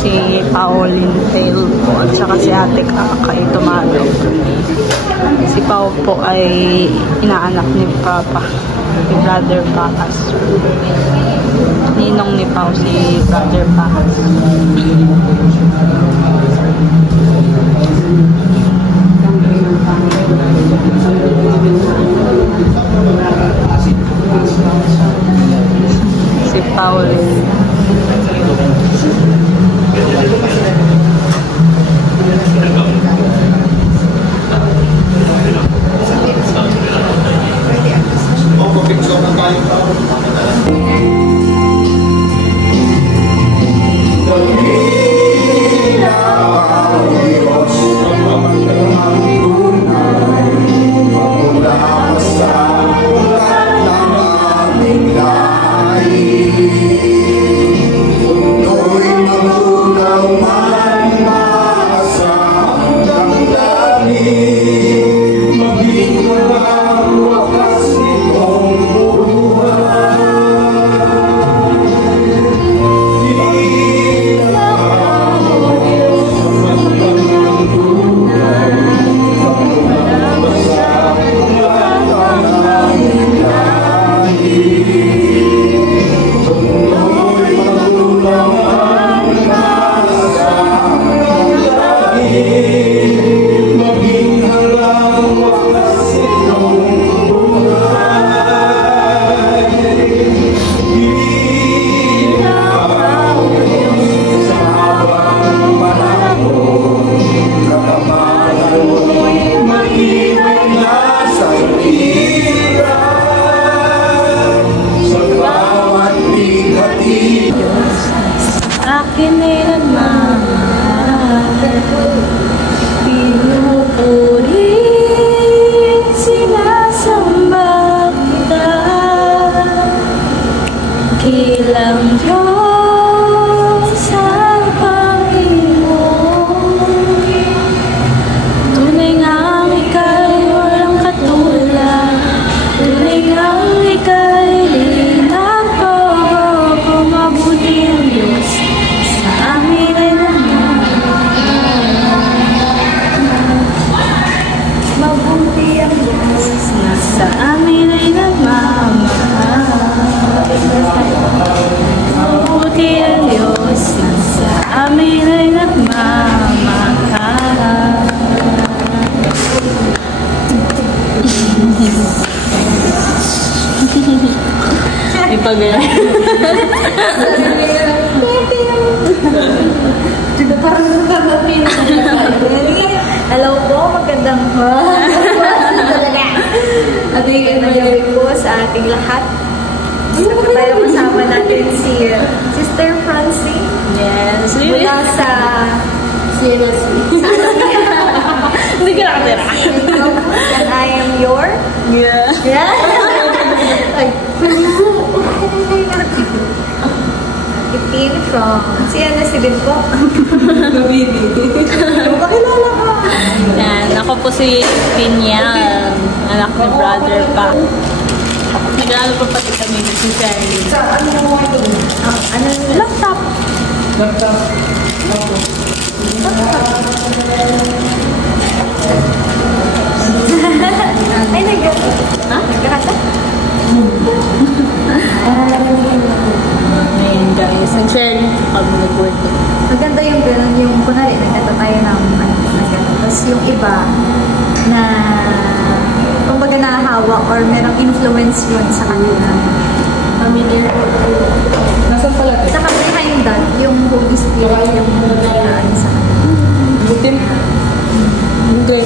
Si Pauline Tail po at saka si Ate Kaka ay tumalaw. Si Pao po ay inaanak ni Papa, ni Brother Pakas. Ninong ni Pao si Brother Pakas. Si Pauline. Hello po, magandang gabi po sa ating lahat. Gusto ko tayo kasama natin si Sister Francie. Yes. Mula sa Hindi ka nakatira. And I am your Itin from si din po. Pakilala ka. Yan, ako po si Pinyal, anak ni Brother Pa. Nag-aaral po pati kami si Charlie. Laptop. Ay, nagkakata? Ayan guys, ang Charlie kami nag-work. Maganda yung gano'n, yung kunwari, nagkata tayo ng gano'n. Tapos yung iba na kumbaga nahahawa or merong influence yun sa kanila. Familiar. Nasaan pala? Saka behind that, yung Holy Spirit, yung nayaan sa kanila. Butin. Okay.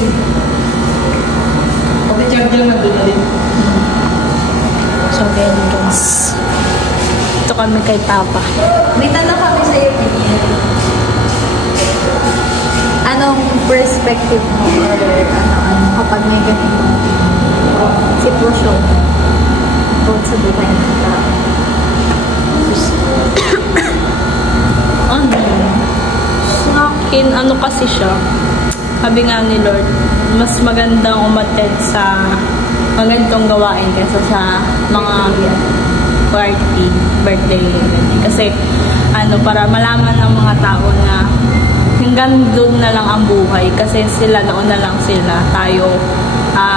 Pati charger na doon na din. So, ganyan guys. Ito kami kay Papa. May tanong kami sa iyo, anong perspective mo or ano kapag may ganitong sitwasyon about sa buhay ng tao? Sa akin, ano kasi siya, sabi nga ni Lord, mas magandang umattend sa mga ganitong gawain kaysa sa mga party, birthday, ganyan. Kasi para malaman ng mga tao na hanggang doon na lang ang buhay kasi sila nauna lang sila, tayo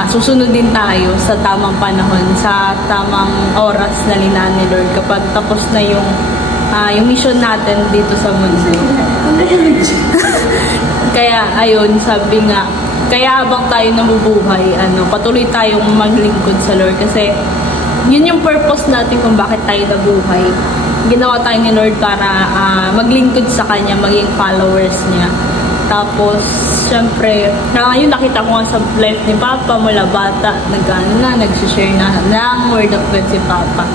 susunod din tayo sa tamang panahon, sa tamang oras na linaan ni Lord kapag tapos na yung mission natin dito sa mundo. Kaya ayun, sabi nga, kaya habang tayo nabubuhay, patuloy tayong maglingkod sa Lord kasi yun yung purpose natin kung bakit tayo nabuhay. Ginawa tayo ni Lord para maglingkod sa Kanya, maging followers niya. Tapos, syempre, yun nakita ko nga sa life ni Papa mula bata, nag-share na ng Word of God si Papa.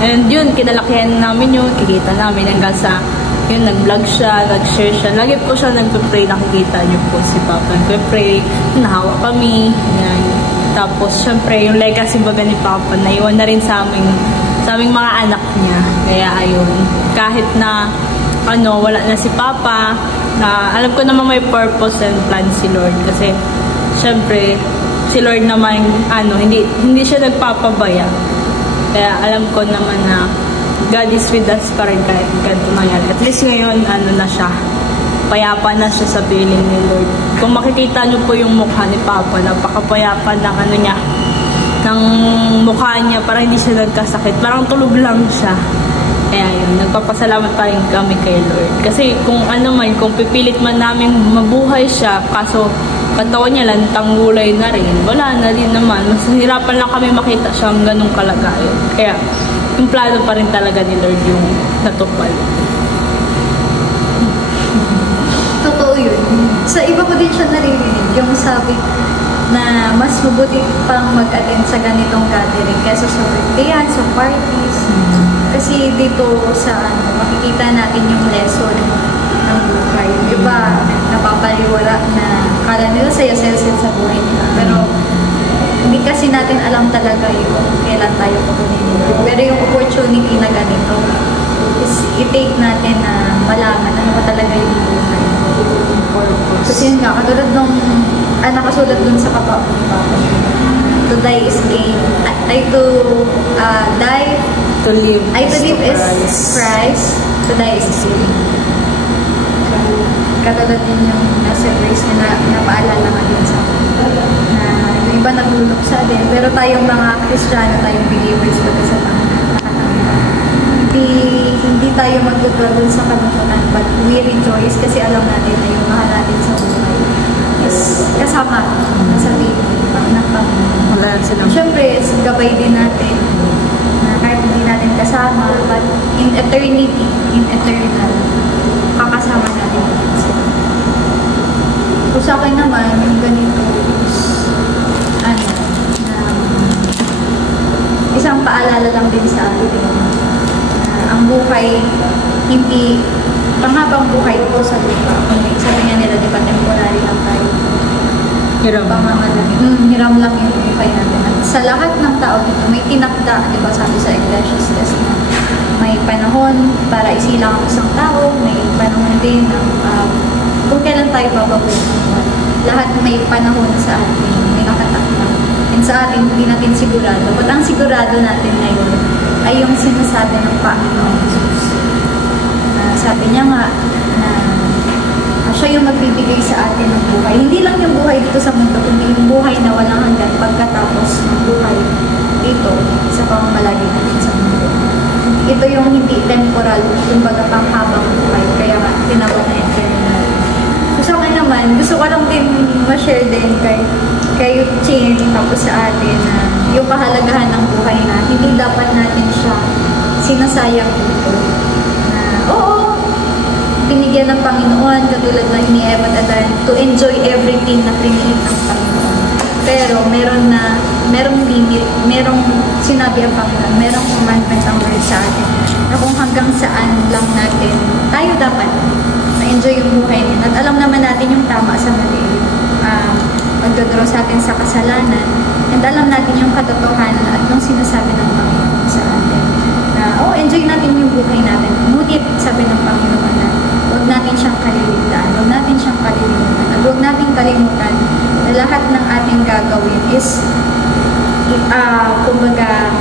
And yun, kinalakihan namin yun, kikita namin hanggang sa, yun, nag-vlog siya, nag-share siya. Lagi po siya nagpe-pray, nakikita niyo po si Papa. Nagpe-pray, nahawa kami, yan. Tapos, syempre, yung legacy baga ni Papa, naiwan na rin sa aming mga anak niya. Kaya, ayun, kahit na, wala na si Papa, na alam ko naman may purpose and plan si Lord kasi syempre si Lord naman hindi siya nagpapabaya, kaya alam ko naman na God is with us pa rin kahit ganito nangyari. At least ngayon na siya, payapa na siya sa piling ni Lord. Kung makikita niyo po yung mukha ni Papa, napakapayapa ng niya, ng mukha niya, parang hindi siya nagkasakit, parang tulog lang siya. Kaya yun, nagpapasalamat pa rin kami kay Lord. Kasi kung kung pipilit man namin mabuhay siya, kaso katawan niya lantang gulay na rin, wala na din naman. Mas hirapan lang kami makita siyang ganong kalagayan. Kaya, yung plano pa rin talaga ni Lord yung natupad. Totoo yun. Sa iba ko din siya naririnig, yung sabi na mas mabuti pang mag-attend sa ganitong gathering kaysa sa birthdayan, sa parties. Kasi dito sa makikita natin yung lesson ng buhay. Yung iba, napapaliwala na kala nila saya-saya sa buhay nila. Pero hindi kasi natin alam talaga yung kailan tayo pupunin. Pero yung opportunity na ganito is i-take natin na malaman ano ba talaga yung buhay. Kasi yun nga, katulad nung nakasulat dun sa kapapag to die is gain. To live is Christ, to die is gain. Katulad din yung nasa verse na napaalala nga din sa na yung iba nagluluksa din. Pero tayong mga Kristiyano, tayong believers baga sa hindi tayo magdudwell sa kalungkutan, but we rejoice kasi alam natin na yung mahal natin sa buhay is kasama nasa piling ng Panginoon. Siyempre, gabay din natin na kahit hindi natin kasama, but in eternity, in eternal, kakasama natin sila. So sa akin naman, yung ganito is isang paalala lang din sa atin ang buhay hindi panghabang buhay ito sa lupa. Sabi nga nila, di ba, temporary lang tayo. Hiram lang yung buhay natin. At sa lahat ng tao dito, may tinakda, di ba, sabi sa Ecclesiastes, may panahon para isilang ang isang tao, may panahon din kung kailan tayo babaguhin. Lahat may panahon sa atin, may nakatakda. And sa atin, hindi natin sigurado. But ang sigurado natin ngayon ay yung sinasabi ng Panginoon Jesus. Sabi niya nga na siya yung magbibigay sa atin ng buhay. Hindi lang yung buhay dito sa mundo, kundi yung buhay na walang hanggan pagkatapos ng buhay dito sa pamamalagi natin sa mundo. Ito yung hindi temporal, kumbaga panghabang buhay. Kaya nga, tinawag na eternal. So sa akin naman, gusto ko lang din ma-share din kay Chin, tapos sa atin na yung kahalagahan ng buhay na hindi dapat natin siya sinasayang dito. Oo, binigyan ng Panginoon, katulad na ni Eva at Adan, to enjoy everything na create ng Panginoon. Pero merong limit, merong sinabi ang Panginoon, merong commandment ang word sa atin, na kung hanggang saan lang natin, tayo dapat na-enjoy yung buhay natin. At alam naman natin yung tama sa mali, magdodraw sa atin sa kasalanan, and alam natin yung katotohanan at yung sinasabi ng Panginoon sa atin. Enjoy natin yung buhay natin. Ngunit, sabi ng Panginoon na huwag natin siyang kaliligtaan, huwag natin siyang kalilimutan, at huwag natin kalimutan na lahat ng ating gagawin is kumbaga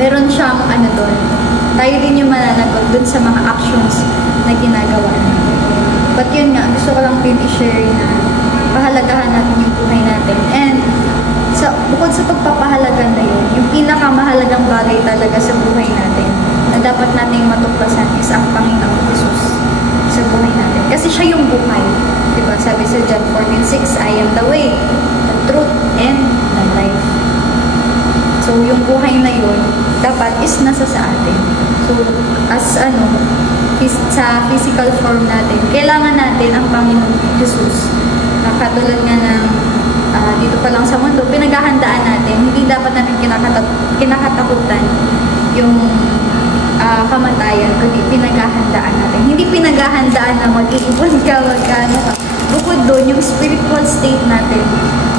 meron siyang ano doon. Tayo din yung mananagot doon sa mga actions na ginagawa natin. But yun nga, gusto ko lang din i-share na pahalagahan natin yung buhay natin. And bukod sa pagpapahalaga na yun, yung pinakamahalagang bagay talaga sa buhay natin na dapat nating matuklasan is ang Panginoong Jesus sa buhay natin. Kasi siya yung buhay. Diba? Sabi sa John 14:6, I am the way, the truth, and the life. So, yung buhay na yun, dapat is nasa sa atin. So, as sa physical form natin, kailangan natin ang Panginoong Jesus. Na katulad nga ng dito pa lang sa mundo, pinaghahandaan natin, hindi dapat natin kinakatakutan yung kamatayan, kundi pinaghahandaan natin. Hindi pinaghahandaan na mag-iipon ka, magkano ka. Bukod doon, yung spiritual state natin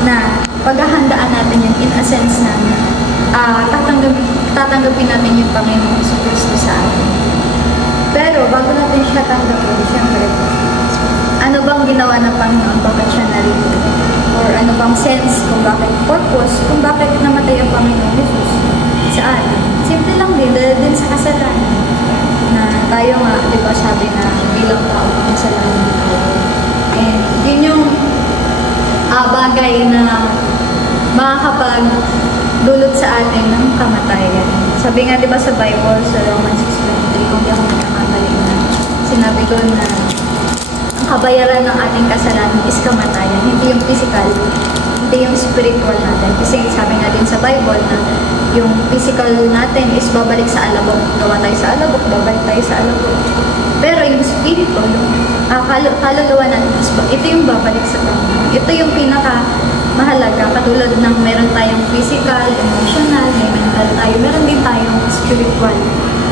na paghahandaan natin yun in a sense na tatanggapin natin yung Panginoong Jesucristo sa atin. Pero bago natin siya tanggapin, siyempre, ano bang ginawa ng Panginoon? Bakit siya narito? Or ano bang sense kung bakit purpose, kung bakit namatay ang Panginoong Jesus sa atin? Simple lang din sa kasalanan. Na tayo nga, di ba sabi na bilang tao ang kasalanan dito. And yun yung bagay na makakapag-dulot sa atin ng kamatayan. Sabi nga di ba sa Bible, sa Romans 6:23, kung di ako nagkakamali na, sinabi doon na ang kabayaran ng ating kasalanan is kamatayan. Hindi yung physical, hindi yung spiritual natin. Kasi sabi nga din sa Bible na yung physical natin is babalik sa alabok. Gawa tayo sa alabok, babalik tayo sa alabok. Pero yung spirito, yung kaluluwa natin, ito yung babalik sa Panginoon. Ito yung mahalaga, katulad ng meron tayong physical, emotional, may mental tayo, meron din tayong spiritual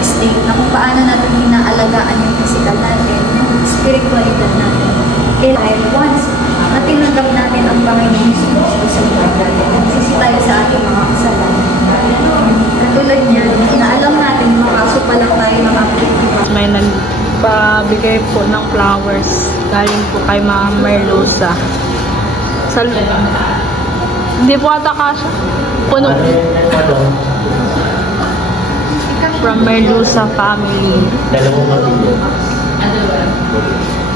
state na kung paano natin inaalagaan yung physical natin, yung spiritualidad natin. Kaya once na tinanggap natin ang Panginoon Jesus sa buhay natin, nagsisi tayo sa ating mga kasalanan. Katulad niya, inaalam natin, makaso pa lang tayo ng apelido. May nagpabigay po ng flowers galing po kay Ma'am Merluza. Hindi po ata kasha. Puno. From Merluza family.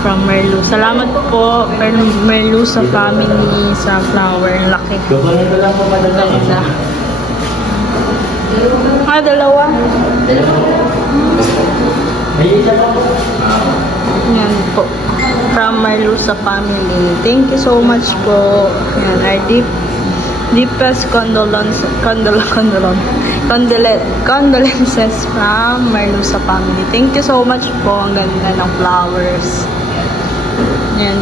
From Merluza. Salamat po, Merluza family sa flower. Laki. Ganda. Dalawa. Yan po. From Merluza family. Thank you so much po. Yan, our deepest condolences from Merluza family. Thank you so much po. Ang ganda ng flowers. Yan.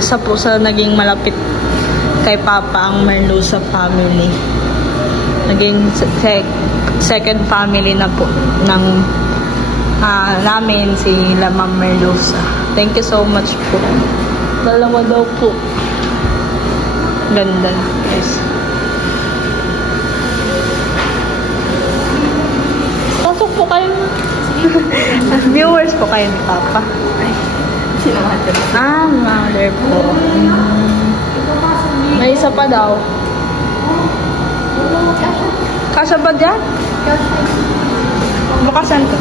Isa po sa naging malapit kay Papa ang Merluza family. Naging second family na po ng namin si Ma'am Merluza. Thank you so much po. Dalawa daw po. Ganda na, guys. Pasok po kayo. Viewers po kayo ni Papa. Sino mother? Mother po. May isa pa daw. Kasya ba dyan? Bukasan ko.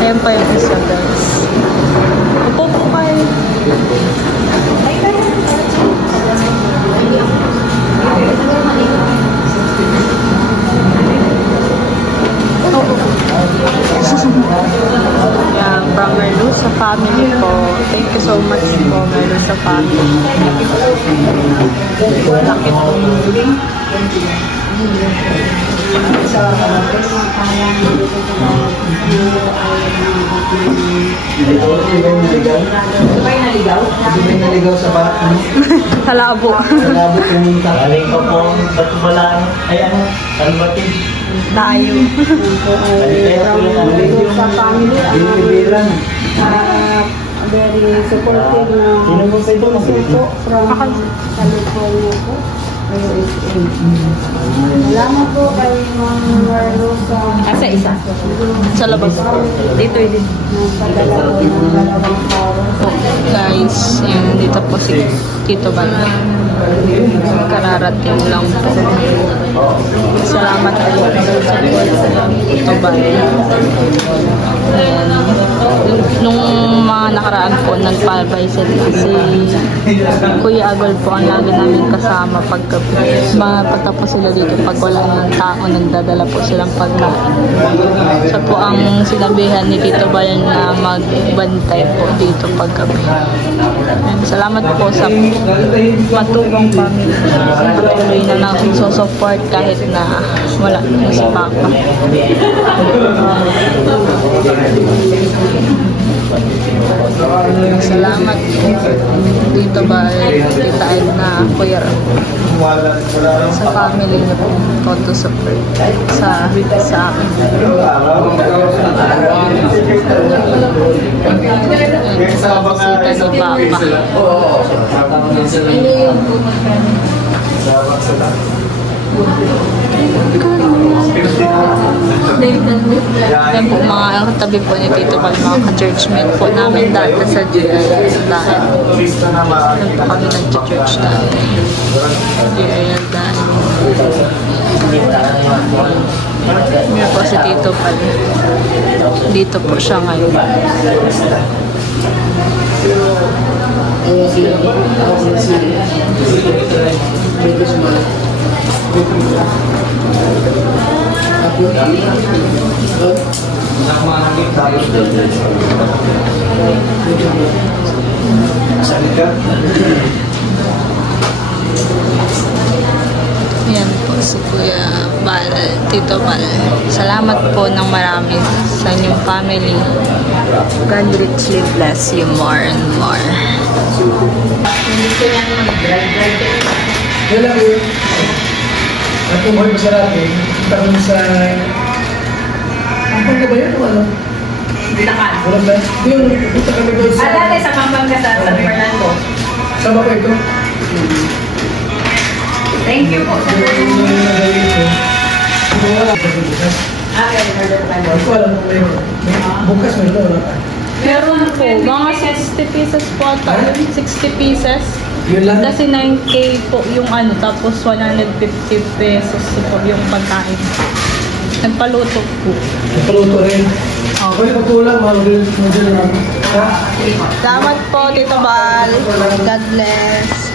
Ayan pa yung isa, guys. Upo po kayo. Yan, from Merluza family po. Thank you so much po, Merluza family. Laki po. Naligaw sa barat mo? Sa labo. Sa labo pumunta. Galing ko po, ba't wala, kalbatin. Tayo. Sa family, binibilang. Very supportive na sponsor po from California po, USA. Salamat po kay Ma'am Merluza. Sa isa. Sa labas. Dito. Nagpadala po ng dalawang flowers. guys. Yan, dito po si Tito Bal. Kararating lang po. Salamat po sa support sa Tito Bal. And, nung mga nakaraan po, nagpalbay sila. Si Kuya Agol po ang lagi namin kasama pagtapos sila dito. Pag wala ng tao, nagdadala po silang pagkain. Siya po ang sinabihan ni Tito Bal na magbantay po dito paggabi. And salamat po sa matubang family na patuloy na nagsusupport kahit na wala na si Papa. Salamat dito ba Tita Edna, Kuya Ram, sa family niyo po, todo support sa akin. Sa bisita ni Papa. Yan po mga katabi po ni Tito Bal, mga ka-churchmate po namin dati sa GIL dahil. Yan po kami nag-church dati. GIL dahil. Yan po si Tito Bal. Dito po siya ngayon. Yan po si Kuya Bal, Tito Bal. Salamat po ng marami sa inyong family. God richly bless you more and more. Wala ko yun. At kung may masarap eh, tanong sa... Ang pangga ba yun o ano? Bulacan. Wala ba? Yung punta kami doon sa... Dati sa Pampanga sa San Fernando. Sama ko ito. Thank you po. Yung nagawin ko. Wala ka sa bukas. Hindi ko alam kung may bukas may ito. Wala ka. Meron po, mga 60 pieces po ata. 60 pieces. Yun lang? Kasi 9K po yung ano, tapos 150 pesos po yung pagkain. Nagpaluto po. Nagpaluto rin. Okay, pagkulang, mag-drill naman. Ha? Salamat po, Tito Bal. God bless.